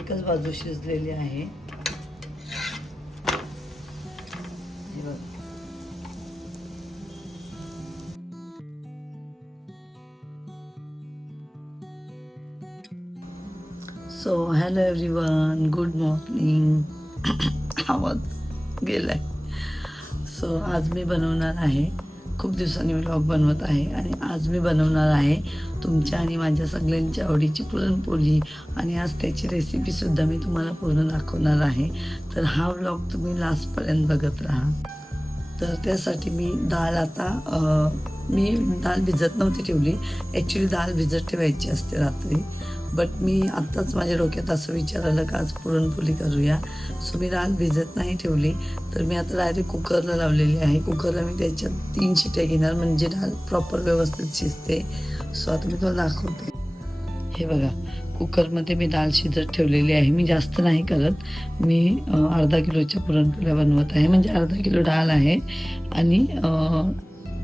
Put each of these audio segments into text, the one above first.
एकच बाजू शिजलेली आहे. हे बघ. So hello everyone, good morning. आवाज गेलाय. सो आज मी बनवणार आहे, खूप दिवसांनी व्लॉग बनवत आहे आणि आज मी बनवणार आहे तुमच्या आणि माझ्या सगळ्यांच्या आवडीची पुरणपोळी आणि आज त्याची रेसिपीसुद्धा मी तुम्हाला पूर्ण दाखवणार आहे. तर हा व्लॉग तुम्ही लास्टपर्यंत बघत राहा. तर त्यासाठी मी डाळ मी डाळ भिजत नव्हती ठेवली. ॲक्च्युली डाळ भिजत ठेवायची असते रात्री, बट मी आत्ताच माझ्या डोक्यात असं विचार आलं का आज पुरणपोळी करूया. सो मी डाळ भिजत नाही ठेवली, तर मी आता डायरेक्ट कुकरला लावलेली आहे. कुकरला मी त्याच्यात 3 शिट्या घेणार म्हणजे डाळ प्रॉपर व्यवस्थित शिजते. सो आता मी तुम्हाला दाखवते. हे बघा, कुकरमध्ये मी डाळ शिजत ठेवलेली आहे. मी जास्त नाही करत, मी अर्धा किलोच्या पुरणपोळ्या बनवत आहे, म्हणजे अर्धा किलो डाळ आहे आणि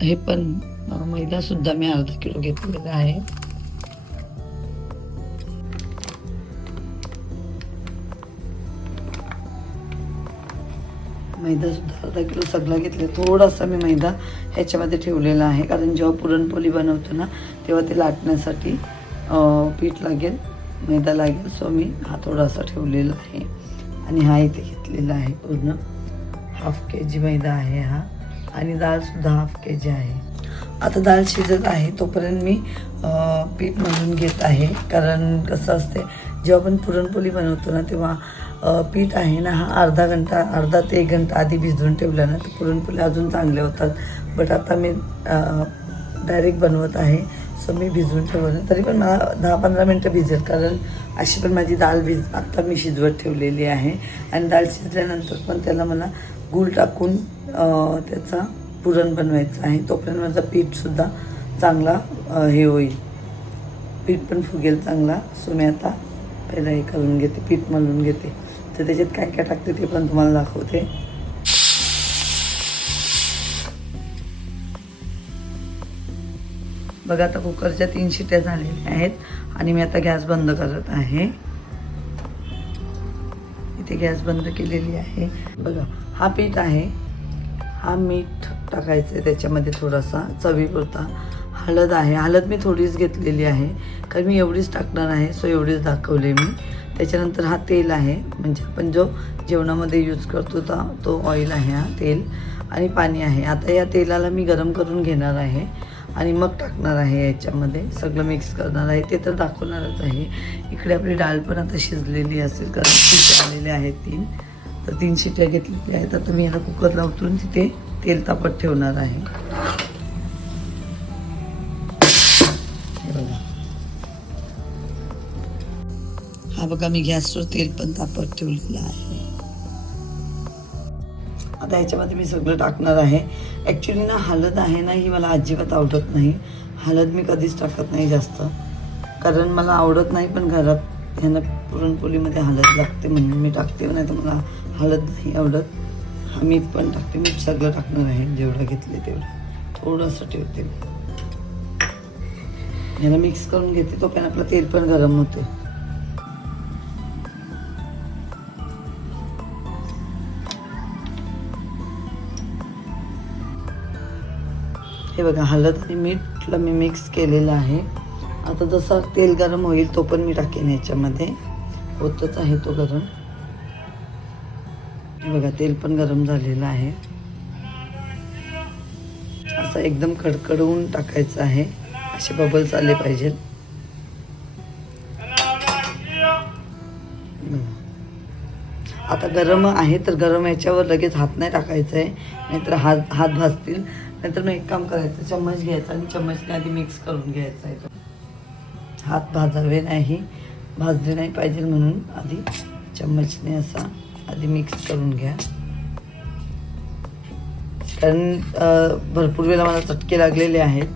हे पण मैदासुद्धा मी अर्धा किलो घेतलेला आहे. मैदासुद्धा अर्धा किलो सगळा घेतला. थोडासा मी मैदा ह्याच्यामध्ये ठेवलेला आहे, कारण जेव्हा पुरणपोळी बनवतो ना तेव्हा ते लाटण्यासाठी पीठ लागेल, मैदा लागेल. सो मी हा थोडासा ठेवलेला आहे आणि हा इथे घेतलेला आहे. पूर्ण हाफ kg मैदा आहे हा आणि डाळसुद्धा हाफ kg आहे. आता डाळ शिजत आहे तोपर्यंत मी पीठ मळून घेत आहे, कारण कसं असते जेव्हा आपण पुरणपोळी बनवतो ना तेव्हा पीठ आहे ना हा अर्धा ते 1 घंटा आधी भिजवून ठेवलं ना तर पुरणपोळी अजून चांगल्या होतात. बट आता मी डायरेक्ट बनवत आहे, सो मी भिजवून ठेवलं तरी पण मला 10-15 मिनटं भिजेल, कारण अशी पण माझी डाळ आत्ता मी शिजवत ठेवलेली आहे. आणि डाळ शिजल्यानंतर पण त्याला मला गूळ टाकून त्याचा पुरण बनवायचं आहे. तोपर्यंत माझं पीठसुद्धा चांगला हे होईल, पीठ पण फुगेल चांगला. सो मी आता पहिला हे करून घेते, पीठ मळून घेते. तर त्याच्यात काय काय टाकते ते पण तुम्हाला दाखवते. बघा, आता कुकरच्या 3 शिट्या झालेल्या आहेत आणि मी आता गॅस बंद करत आहे. इथे गॅस बंद केलेली आहे. बघा, हा पीठ आहे, हा मीठ टाकायचं आहे त्याच्यामध्ये, थोडासा चवीपुरता. हळद आहे, हळद मी थोडीच घेतलेली आहे कारण मी एवढीच टाकणार आहे, सो एवढीच दाखवले मी. त्याच्यानंतर हा तेल आहे, म्हणजे आपण जो जेवणामध्ये यूज करतो तो ऑइल आहे हा तेल. आणि पाणी आहे. आता या तेलाला मी गरम करून घेणार आहे आणि मग टाकणार आहे याच्यामध्ये, सगळं मिक्स करणार आहे. ते तर दाखवणारच आहे. इकडे आपली डाळ पण आता शिजलेली असेल, कारण शिट्या आलेल्या आहेत 3, तर 3 शिट्या घेतलेल्या आहेत. आता मी याला कुकरला उतरून तिथे तेल तापत ठेवणार आहे. हा बघा, मी गॅसवर तेल पण तापत ठेवलेलं आहे. आता ह्याच्यामध्ये मी सगळं टाकणार आहे. ॲक्च्युली ना हळद आहे ना ही मला अजिबात आवडत नाही. हळद मी कधीच टाकत नाही जास्त, कारण मला आवडत नाही, पण घरात ह्यांना पुरणपोळीमध्ये हळद लागते म्हणून मी टाकते, नाही तर मला हळद नाही आवडत. हा मीठ पण टाकते, मीठ सगळं टाकणार आहे, जेवढं घेतले तेवढं थोडंसं ठेवते. ह्याला मिक्स करून घेते, तोपर्यंत आपलं तेल पण गरम होते. हे बघा, हळद आणि मीठला मी मिक्स केलेलं आहे. आता जसं तेल गरम होईल तो पण मी टाकेन ह्याच्यामध्ये, होतच आहे तो गरम. हे बघा, तेल पण गरम झालेलं आहे. असं एकदम कडकडवून टाकायचं आहे, असे बबल्स आले पाहिजेत. आता गरम आहे तर गरम याच्यावर लगेच हात नाही टाकायचा आहे, नाहीतर हात भाजतील. नाहीतर मग एक काम करायचं, चम्मच घ्यायचा आणि चम्मचने आधी मिक्स करून घ्यायचा आहे. हात भाजले नाही पाहिजे म्हणून आधी चम्मचने असा आधी मिक्स करून घ्या. कारण भरपूर वेळा मला चटके लागलेले आहेत.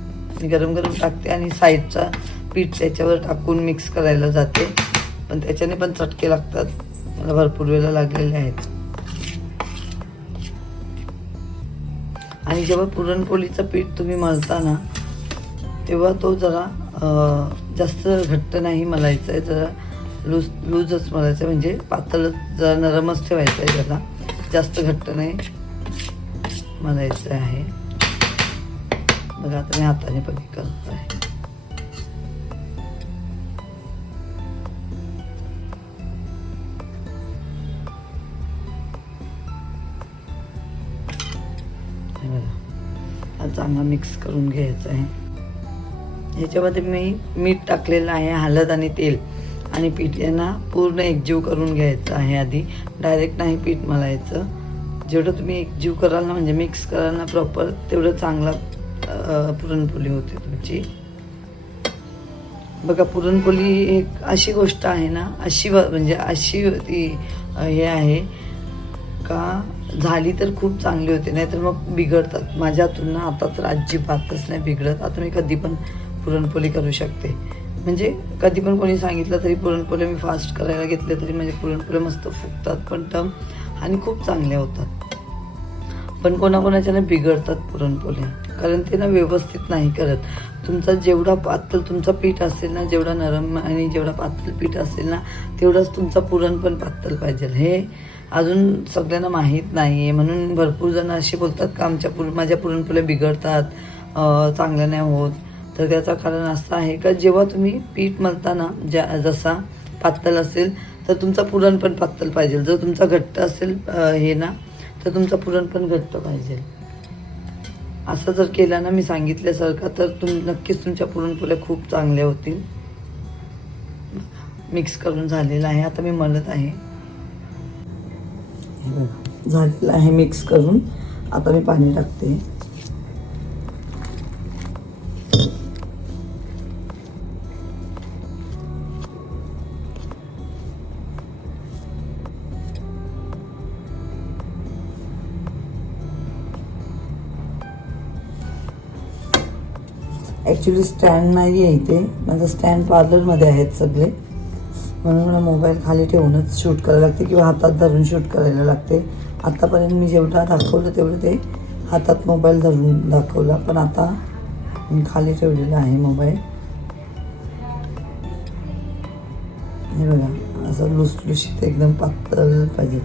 मी गरम टाकते आणि साईडचा पीठ त्याच्यावर टाकून मिक्स करायला जाते, पण त्याच्याने पण चटके लागतात, मला भरपूर वेळा लागलेले आहेत. आणि जेव्हा पुरणपोळीचं पीठ तुम्ही मळता ना तेव्हा तो जरा जास्त घट्ट नाही मलायचं आहे, जरा लूजच मळायचं, म्हणजे पातळच जरा नरमच ठेवायचं आहे त्याला, जास्त घट्ट नाही मळायचं आहे. बघा आता मी हाताने पण करत आहे. हा चांगला मिक्स करून घ्यायचा आहे. ह्याच्यामध्ये मी मीठ टाकलेलं आहे, हळद आणि तेल आणि पीठ यांना पूर्ण एकजीव करून घ्यायचं आहे. आधी डायरेक्ट नाही पीठ मळायचं. जेवढं तुम्ही एकजीव कराल ना, म्हणजे मिक्स कराल ना प्रॉपर, तेवढं चांगला पुरणपोळी होते तुमची. बघा पुरणपोळी एक अशी गोष्ट आहे ना, म्हणजे अशी ती हे आहे का, झाली तर खूप चांगली होते, नाहीतर मग बिघडतात. माझ्या हातून ना आता तर अजिबातच नाही बिघडत. आता मी कधी पण पुरणपोळी करू शकते, म्हणजे कधी पण कोणी सांगितलं तरी पुरणपोळी मी फास्ट करायला घेतले तरी म्हणजे पुरणपोळ्या मस्त फुगतात पण टम आणि खूप चांगल्या होतात. पण कोणाकोणाच्या ना बिघडतात पुरणपोळ्या, कारण ते ना व्यवस्थित नाही करत. तुमचा जेवढा पातळ तुमचा पीठ असेल ना, जेवढा नरम आणि जेवढा पातळ पीठ असेल ना, तेवढंच तुमचा पुरण पण पातळ पाहिजे. हे अजून सगळ्यांना माहीत नाही आहे, म्हणून भरपूर जण असे बोलतात का माझ्या पुरणपोळ्या बिघडतात, चांगल्या नाही होत. तर त्याचं कारण असं आहे का, जेव्हा तुम्ही पीठ मळताना जसा पातळ असेल तर तुमचा पुरण पण पातळ पाहिजे. जर तुमचा घट्ट असेल हे ना, तर तुमचा पुरण पण घट्ट पाहिजे. असं जर केलं ना मी सांगितल्यासारखं, तर नक्कीच तुमच्या पुरणपोळ्या खूप चांगल्या होतील. मिक्स करून झालेलं आहे, आता मी मळत आहे. झालेलं आहे मिक्स करून, आता मी पाणी टाकते. ॲक्च्युली स्टँड नाही आहे इथे, माझं स्टँड पार्लरमध्ये आहेत सगळे, म्हणून मला मोबाईल खाली ठेवूनच शूट करायला लागते किंवा हातात धरून शूट करायला लागते. आत्तापर्यंत मी जेवढा दाखवलं तेवढं ते हातात मोबाईल धरून दाखवला, पण आता मी खाली ठेवलेला आहे मोबाईल. हे बघा असं लुसलुशीत एकदम पातळ पाहिजे.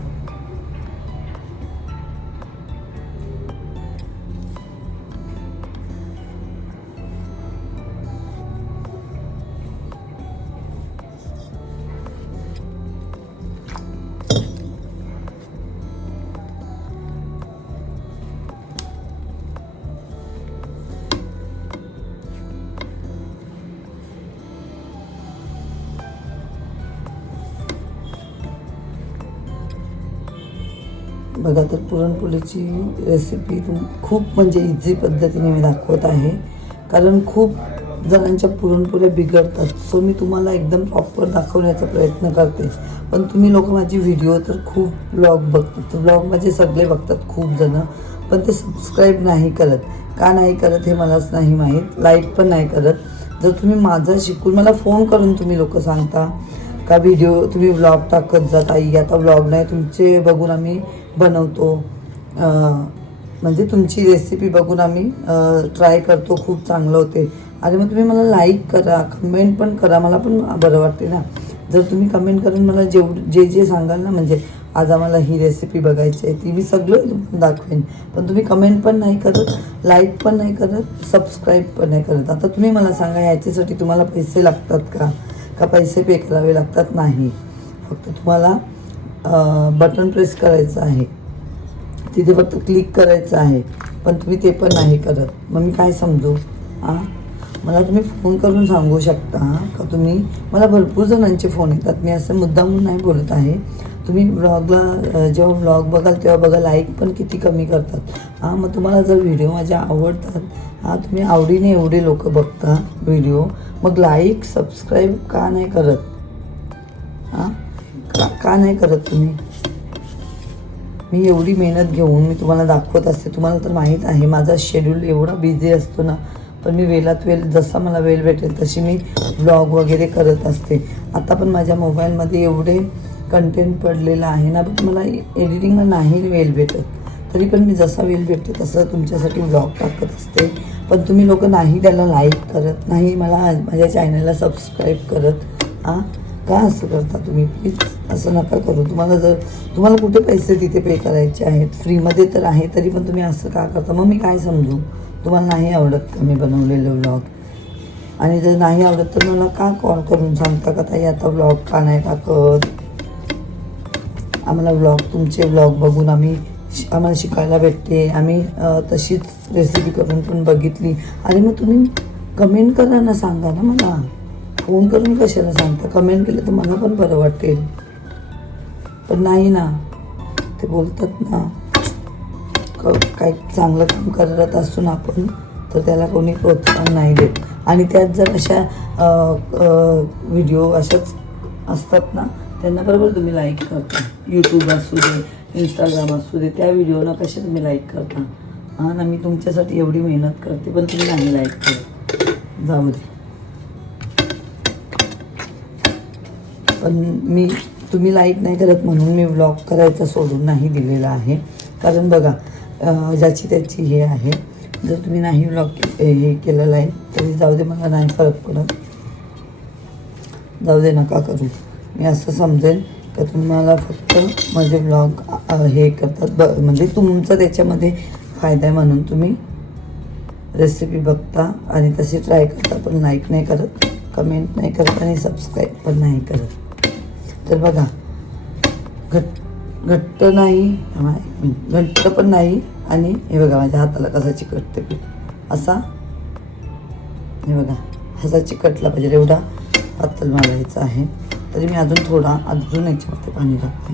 बघा तर पुरणपोळीची रेसिपी खूप म्हणजे इझी पद्धतीने मी दाखवत आहे, कारण खूप जणांच्या पुरणपोळ्या बिघडतात. सो मी तुम्हाला एकदम प्रॉपर दाखवण्याचा प्रयत्न करते. पण तुम्ही लोक माझी व्हिडिओ तर खूप व्लॉग बघतात, व्लॉग माझे सगळे बघतात खूप जण, पण ते सबस्क्राईब नाही करत. का नाही करत हे मलाच नाही माहीत. लाईक पण नाही करत. जर तुम्ही माझं शिकून मला फोन करून तुम्ही लोक सांगता का व्हिडिओ तुम्ही व्लॉग टाकत जात, आई आता व्लॉग नाही तुमचे बघून आम्ही बनवतो, म्हणजे तुमची रेसिपी बघून आम्ही ट्राय करतो, खूप चांगलं होते. आणि मग तुम्ही मला लाईक करा, कमेंट पण करा, मला पण बरं वाटते ना. जर तुम्ही कमेंट करून मला जे सांगाल ना, म्हणजे आज आम्हाला ही रेसिपी बघायची आहे, ती मी सगळं दाखवेन. पण तुम्ही कमेंट पण नाही करत, लाईक पण नाही करत, सबस्क्राईब पण नाही करत. आता तुम्ही मला सांगा, ह्याच्यासाठी तुम्हाला पैसे लागतात का पैसे पे करावे लागतात? नाही, फक्त तुम्हाला बटन प्रेस करायचं आहे, तिथे फक्त क्लिक करायचं आहे. पण तुम्ही ते पण नाही करत, मग मी काय समजू? मला तुम्ही फोन करून सांगू शकता का? तुम्ही मला भरपूर जणांचे फोन येतात, मी असं मुद्दामून नाही बोलत आहे. तुम्ही व्लॉगला जेव्हा व्लॉग बघाल तेव्हा बघा लाईक पण किती कमी करतात. मग तुम्हाला जर व्हिडिओ माझ्या आवडतात, तुम्ही आवडीने एवढे लोक बघता व्हिडिओ, मग लाईक सबस्क्राईब का नाही करत? का नाही करत तुम्ही? मी एवढी मेहनत घेऊन मी तुम्हाला दाखवत असते. तुम्हाला तर माहीत आहे माझा शेड्यूल एवढा बिझी असतो ना, पण मी वेळात वेळ जसा मला वेळ भेटेल तशी मी व्लॉग वगैरे करत असते. आता पण माझ्या मोबाईलमध्ये एवढे कंटेंट पडलेलं आहे ना, पण मला एडिटिंगला नाही वेळ भेटत. तरी पण मी जसा वेळ भेटतो तसं तुमच्यासाठी व्लॉग टाकत असते. पण तुम्ही लोक नाही त्याला लाईक करत, नाही मला माझ्या चॅनलला सबस्क्राईब करत. का असं करता तुम्ही? प्लीज असं नका करू. तुम्हाला कुठे पैसे तिथे पे करायचे आहेत, फ्रीमध्ये तर आहे, तरी पण तुम्ही असं का करता? मग मी काय समजू? तुम्हाला नाही आवडत का मी बनवलेलं व्लॉग? आणि जर नाही आवडत तर मला का कॉल करून सांगता का ताई आता व्लॉग का नाही टाकत? आम्हाला तुमचे व्लॉग बघून आम्हाला शिकायला भेटते. आम्ही तशीच रेसिपी करून पण बघितली. आणि मग तुम्ही कमेंट करा ना, सांगा ना मला. फोन करून कशाला सांगता? कमेंट केलं तर मला पण बरं वाटेल. पण नाही ना, ते बोलतात ना, काही चांगलं काम करत असून आपण तर त्याला कोणी प्रोत्साहन नाही देत. आणि त्यात जर अशा व्हिडिओ अशाच असतात ना, त्यांना बरोबर तुम्ही लाईक करता. यूट्यूब असू दे, इंस्टाग्राम असू दे, त्या व्हिडिओना कसे तुम्ही लाईक करता? हां ना, मी तुमच्यासाठी एवढी मेहनत करते पण तुम्ही नाही लाईक करत. जाऊ दे. पण तुम्ही लाईक नाही करत म्हणून मी व्लॉग करायचा सोडून नाही दिलेला आहे. कारण बघा, ज्याची त्याची हे आहे. जर तुम्ही नाही व्लॉग हे केलेलं आहे तरी जाऊ दे, मला नाही फरक पडत. जाऊ दे, नका करू. मी असं समजेन का तुम्हाला फक्त माझे व्लॉग हे करतात म्हणजे तुमचं त्याच्यामध्ये फायदा आहे म्हणून तुम्ही रेसिपी बघता आणि तशी ट्राय करता, पण लाईक नाही करत, कमेंट नाही करत आणि सबस्क्राईब पण नाही करत. तर बघा, घट्ट पण नाही. आणि हे बघा माझ्या हाताला कसा चिकटते पीठ, असा हे बघा असा चिकटला पाहिजे, एवढा पातळ मारायचा आहे. तरी मी अजून याच्यामध्ये पाणी टाकते.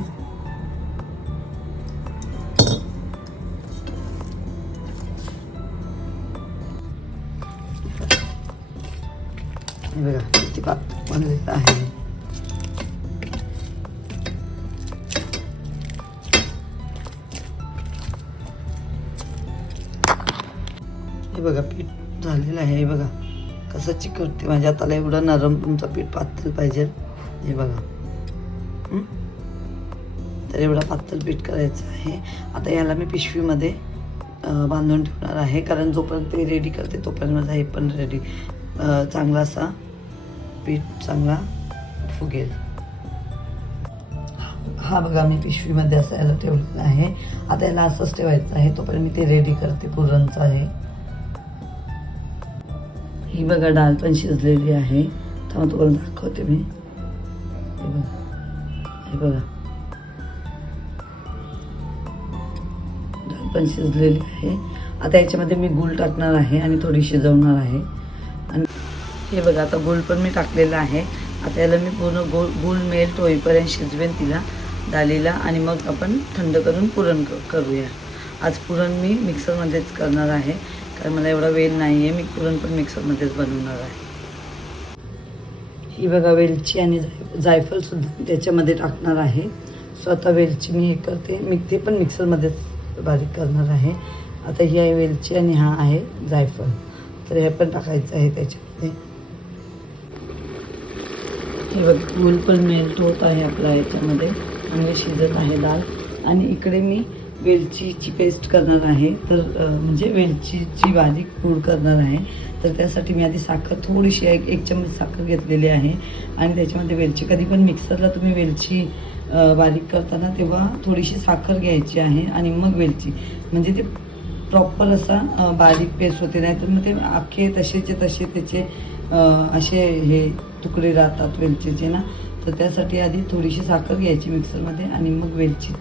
हे बघा किती पातळ बनलेलं आहे. हे बघा पीठ झालेलं आहे. हे बघा कसं चिकटते माझ्या हाताला, एवढं नरम तुमचं पीठ पातळ पाहिजे. हे बघा, तर एवढं पातळ पीठ करायचं आहे. आता याला मी पिशवीमध्ये बांधून ठेवणार आहे, कारण जोपर्यंत ते रेडी करते तोपर्यंत माझा हे पण रेडी चांगला असा पीठ चांगला फुगेल. हा बघा मी पिशवीमध्ये असं याला ठेवलेलं आहे. आता याला असंच ठेवायचं आहे तोपर्यंत मी ते रेडी करते. पुरणचं आहे. ही बघा डाळ पण शिजलेली आहे. तेव्हा तुम्हाला दाखवते मी. हे बघा डाळ पण शिजलेली आहे. आता याच्यामध्ये मी गूळ टाकणार आहे आणि थोडी शिजवणार आहे. आणि हे बघा आता गूळ पण मी टाकलेला आहे. आता याला मी पूर्ण गूळ मेल्ट होईपर्यंत शिजवेन तिला डाळीला, आणि मग आपण थंड करून पुरण करूया. आज पुरण मी मिक्सरमध्येच करणार आहे, कारण मला एवढा वेळ नाही आहे. मी पुरण पण मिक्सरमध्येच बनवणार आहे. ही बघा वेलची आणि जायफळसुद्धा मी त्याच्यामध्ये टाकणार आहे. स्वतः वेलची मी हे करते, मी ते पण मिक्सरमध्येच बारीक करणार आहे. आता ही आहे वेलची आणि हा आहे जायफळ, तर हे पण टाकायचं आहे त्याच्यामध्ये. हे बघा गूळ पण मेल्ट होत आहे आपला याच्यामध्ये, चांगले शिजत आहे डाळ. आणि इकडे मी वेलचीची पेस्ट करणार आहे, तर म्हणजे वेलचीची बारीक पूड करणार आहे. तर त्यासाठी मी आधी साखर थोडीशी एक चम्मच साखर घेतलेली आहे आणि त्याच्यामध्ये वेलची, कधी पण मिक्सरला तुम्ही वेलची बारीक करताना तेव्हा थोडीशी साखर घ्यायची आहे आणि मग वेलची, म्हणजे ते प्रॉपर असा बारीक पेस्ट होते. नाही तर मग ते अख्खे तसेचे तसे त्याचे असे हे तुकडे राहतात वेलचीचे ना. तर त्यासाठी आधी थोडीशी साखर घ्यायची मिक्सरमध्ये आणि मग वेलची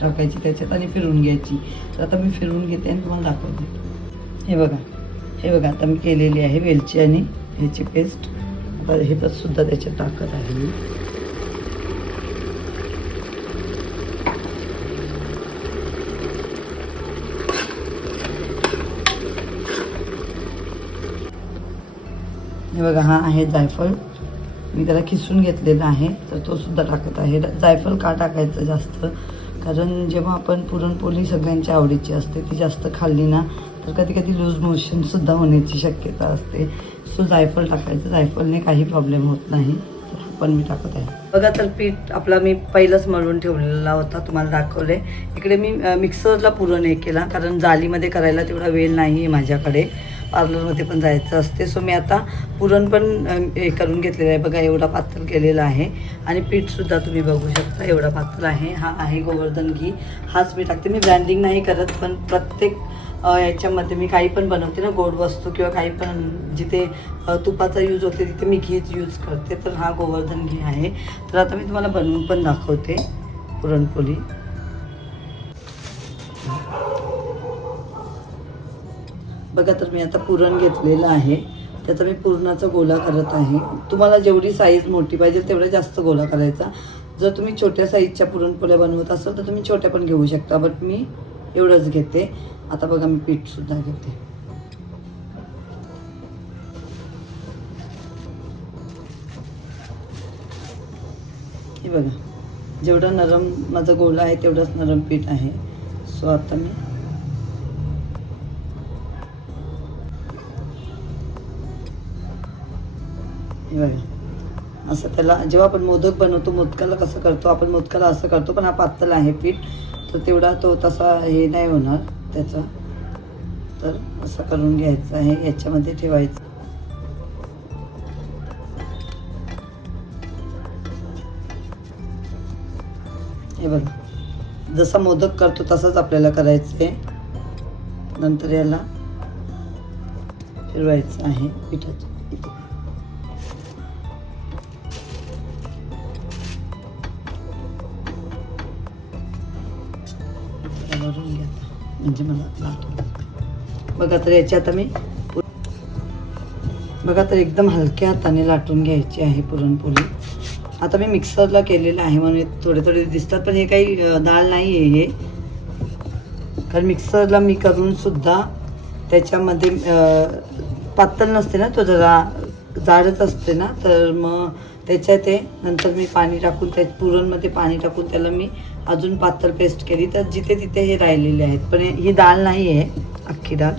टाकायची त्याच्यात आणि फिरवून घ्यायची. तर आता मी फिरवून घेते आणि तुम्हाला दाखवते. हे बघा आता मी केलेली आहे वेलची आणि ह्याची पेस्ट. आता हे पण सुद्धा त्याच्यात टाकत आहे मी. हे बघा हा आहे जायफळ, मी त्याला खिसून घेतलेला आहे, तर तो सुद्धा टाकत आहे. जायफळ का टाकायचं जास्त, कारण जेव्हा आपण पुरणपोळी सगळ्यांच्या आवडीची असते, ती जास्त खाल्ली ना तर कधी कधी लूज मोशनसुद्धा होण्याची शक्यता असते. सो जायफळ टाकायचं, जायफळने काही प्रॉब्लेम होत नाही. तर पण मी टाकत आहे. बघा तर पीठ आपला मी पहिलंच मळून ठेवलेला होता, तुम्हाला दाखवले. इकडे मी मिक्सरला पुरण हे केला, कारण जालीमध्ये करायला तेवढा वेळ नाही आहे माझ्याकडे. पार्लरमध्ये पण जायचं असते. सो मी आता पुरण पण हे करून घेतलेलं आहे बघा, एवढा पातळ केलेला आहे. आणि पीठसुद्धा तुम्ही बघू शकता एवढा पातळ आहे. हा आहे गोवर्धन घी, हाच मी टाकते. मी ब्रँडिंग नाही करत, पण प्रत्येक याच्यामध्ये मी काही पण बनवते ना, गोड वस्तू किंवा काही पण जिथे तुपाचा यूज होते तिथे मी घीच यूज करते. तर हा गोवर्धन घी आहे. तर आता मी तुम्हाला बनवून पण दाखवते पुरणपोळी. बघा, तर मी आता पुरण घेतलेलं आहे, त्याचा मी पुरणाचा गोला करत आहे. तुम्हाला जेवढी साईज मोठी पाहिजे तेवढा जास्त गोला करायचा. जर तुम्ही छोट्या साईजच्या पुरणपोळ्या बनवत असाल तर तुम्ही छोट्या पण घेऊ शकता, बट मी एवढंच घेते. आता बघा, मी पीठसुद्धा घेते. हे बघा, जेवढा नरम माझा गोला आहे तेवढंच नरम पीठ आहे. सो आता मी हे बघा, असं त्याला जेव्हा आपण मोदक बनवतो, मोदकाला कसं करतो आपण, मोदकाला असं करतो, पण हा पातळ आहे पीठ, तर तेवढा तो तसा हे नाही होणार त्याचा. तर असं करून घ्यायचं आहे, याच्यामध्ये ठेवायचं. हे बघा, जसा मोदक करतो तसंच आपल्याला करायचं आहे. नंतर याला फिरवायचं आहे पिठाच्या इथे. म्हणजे मला बघा, तर याच्यात मी बघा, तर एकदम हलक्या हाताने लाटून घ्यायची आहे पुरणपोळी. आता मी मिक्सरला केलेलं आहे म्हणून थोडे थोडे दिसतात, पण हे काही डाळ नाही आहे हे, कारण मिक्सरला मी करून सुद्धा त्याच्यामध्ये पातळ नसते ना, तो जरा जाडच असते ना, तर मग त्याच्यात ते नंतर मी पाणी टाकून त्या पुरणमध्ये पाणी टाकून त्याला मी अजून पातळ पेस्ट केली. तर जिथे तिथे हे राहिलेले आहेत, पण ही डाळ नाही आहे, अख्खी डाळ,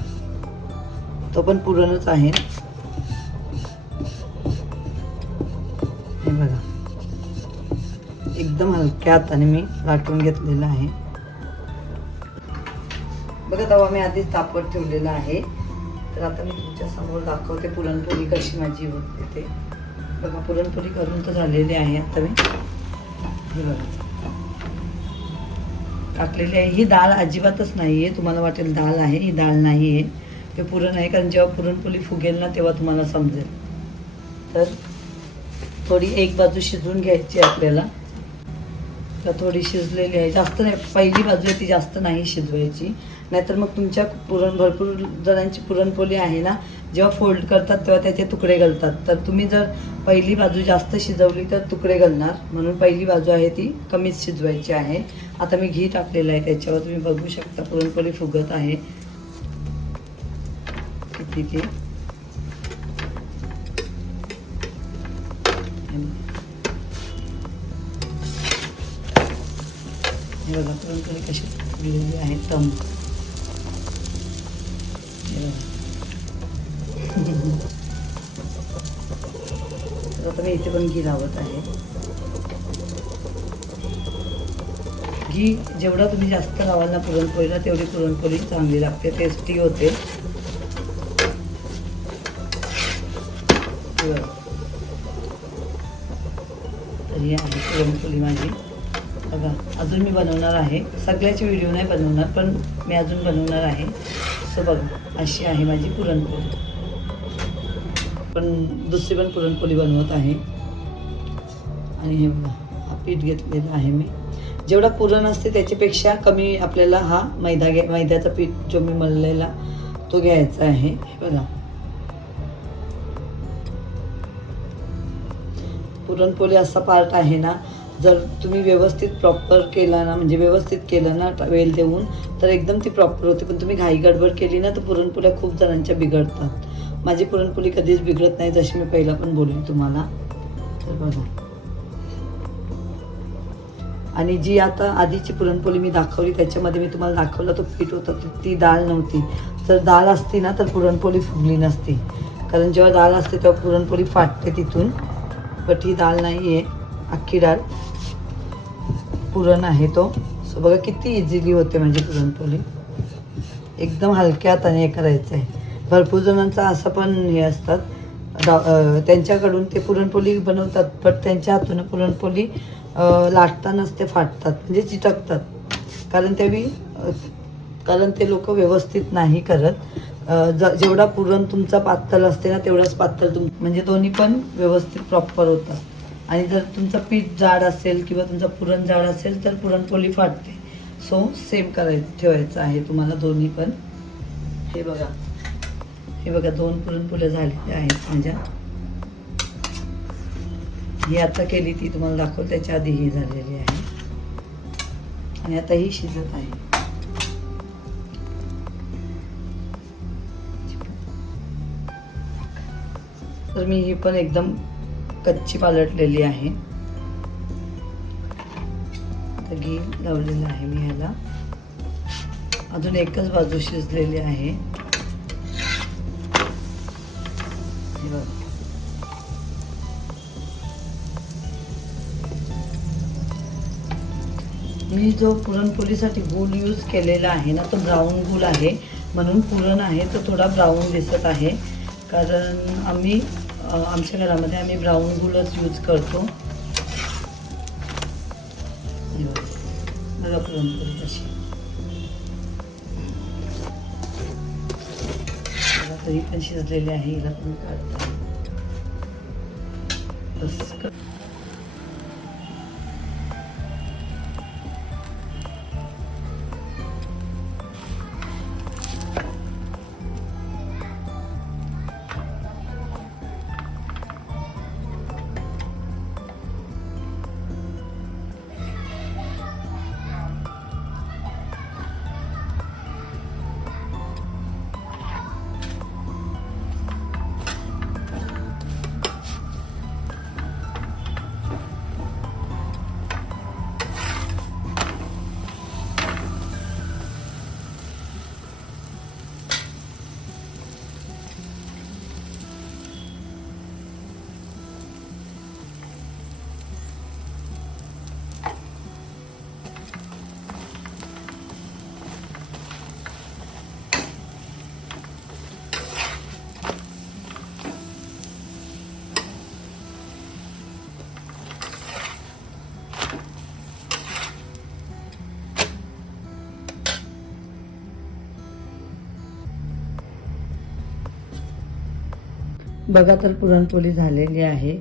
तो पण पुरणच आहे. हे बघा, एकदम हलक्या हाताने मी लाटून घेतलेलं आहे. बघा, तवा मी आधीच तापवत ठेवलेला आहे. तर आता मी तुमच्या समोर दाखवते पुरणपोळी कशी माझी होते ते. बघा, पुरणपोळी करून तर झालेली आहे. आता मी हे बघा टाकलेली आहे. ही डाळ अजिबातच नाही आहे, तुम्हाला वाटेल डाळ आहे, ही डाळ नाही आहे, हे पुरण आहे. कारण जेव्हा पुरणपोळी फुगेल ना तेव्हा तुम्हाला समजेल. तर थोडी एक बाजू शिजवून घ्यायची आपल्याला. तर थोडी शिजलेली आहे, जास्त नाही, पहिली बाजू आहे ती जास्त नाही शिजवायची, नाहीतर मग तुमच्या भरपूर जणांची पुरणपोळी आहे ना, जेव्हा फोल्ड करतात तेव्हा त्याचे तुकडे घालतात. तर तुम्ही जर पहिली बाजू जास्त शिजवली तर तुकडे घालणार, म्हणून पहिली बाजू आहे ती कमीच शिजवायची आहे. आता मी घी टाकलेलं आहे त्याच्यावर, तुम्ही बघू शकता पुरणपोळी फुगत आहे किती ती. हे बघा, पुरणपोळी कशी फुगलेली आहे, टम्क. आता मी इथे पण घी लावत आहे. घी जेवढा तुम्ही जास्त लावाल ना पुरणपोळीला, तेवढी पुरणपोळी चांगली लागते, टेस्टी होते. तर ही आहे पुरणपोळी माझी. बघा, अजून मी बनवणार आहे, सगळ्याचे व्हिडिओ नाही बनवणार, पण मी अजून बनवणार आहे. सो बघा, अशी आहे माझी पुरणपोळी. पण दुसरी पण पुरणपोळी बनवत आहे. आणि हे बघा, हा पीठ घेतलेला आहे मी. जेवढा पुरण असते त्याच्यापेक्षा कमी आपल्याला हा मैद्याचा पीठ जो मी मळलेला तो घ्यायचा आहे. हे बघा, पुरणपोळी असा पार्ट आहे ना, जर तुम्ही व्यवस्थित प्रॉपर केला ना, म्हणजे व्यवस्थित केलं ना वेल देऊन, तर एकदम ती प्रॉपर होते. पण तुम्ही घाई गडबड केली ना तर पुरणपोळ्या खूप जणांच्या बिघडतात. माझी पुरणपोळी कधीच बिघडत नाही, जशी मी पहिला पण बोलली तुम्हाला. तर बघा, आणि जी आता आधीची पुरणपोळी मी दाखवली त्याच्यामध्ये मी तुम्हाला दाखवलं तो पीठ होता, ती डाळ नव्हती. जर डाळ असती ना तर पुरणपोळी फुगली नसती, कारण जेव्हा डाळ असते तेव्हा पुरणपोळी फाटते तिथून. बट ही डाळ नाही आहे, अख्खी डाळ पुरण आहे तो. सो बघा किती इझिली होते म्हणजे पुरणपोळी. एकदम हलक्या हाताने हे करायचं आहे. भरपूर जणांचा असं पण हे असतात, त्यांच्याकडून ते पुरणपोळी बनवतात पण त्यांच्या हातून पुरणपोळी लाटतानाच ते फाटतात, म्हणजे चिटकतात. कारण ते लोक व्यवस्थित नाही करत. जेवढा पुरण तुमचा पातळ असते ना तेवढाच पातळ म्हणजे दोन्ही पण व्यवस्थित प्रॉपर होतात. आणि जर तुमचं पीठ जाड असेल किंवा तुमचं पुरण जाड असेल तर पुरणपोळी फाटते. सो सेम ठेवायचं आहे तुम्हाला दोन्ही पण. हे बघा 2 पुरणपोळ्या झालेल्या आहेत माझ्या. ही आता केली ती तुम्हाला दाखवलं, त्याच्या आधी ही झालेली आहे आणि आता ही शिजत आहे. तर मी ही पण एकदम कच्ची पालटलेली आहे. आता घी लावलेलं आहे मी ह्याला. अजून एकच बाजू शिजलेली आहे. मी जो पुरणपोळीसाठी गूळ यूज केलेला आहे ना तो ब्राऊन गूळ आहे, म्हणून पुरण आहे तो थोडा ब्राऊन दिसत आहे. कारण आमच्या घरामध्ये आम्ही ब्राऊन गूळच यूज करतो. बघा पुरणपोळी कशी. तरी पण शिजलेली आहे, हिला पण काढते. बघा तर पुरणपोळी झालेली आहे,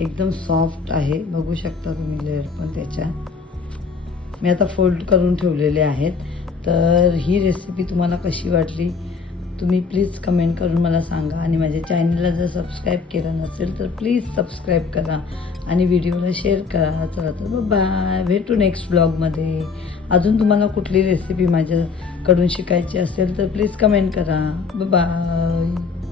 एकदम सॉफ्ट आहे. बघू शकता तुम्ही लेअर पण त्याच्या. मी आता फोल्ड करून ठेवलेले आहेत. तर ही रेसिपी तुम्हाला कशी वाटली तुम्ही प्लीज कमेंट करून मला सांगा. आणि माझ्या चॅनलला जर सबस्क्राईब केलं नसेल तर प्लीज सबस्क्राईब करा आणि व्हिडिओला शेअर करा. चला तर बाय, भेटू नेक्स्ट ब्लॉगमध्ये. अजून तुम्हाला कुठली रेसिपी माझ्याकडून शिकायची असेल तर प्लीज कमेंट करा. बाय.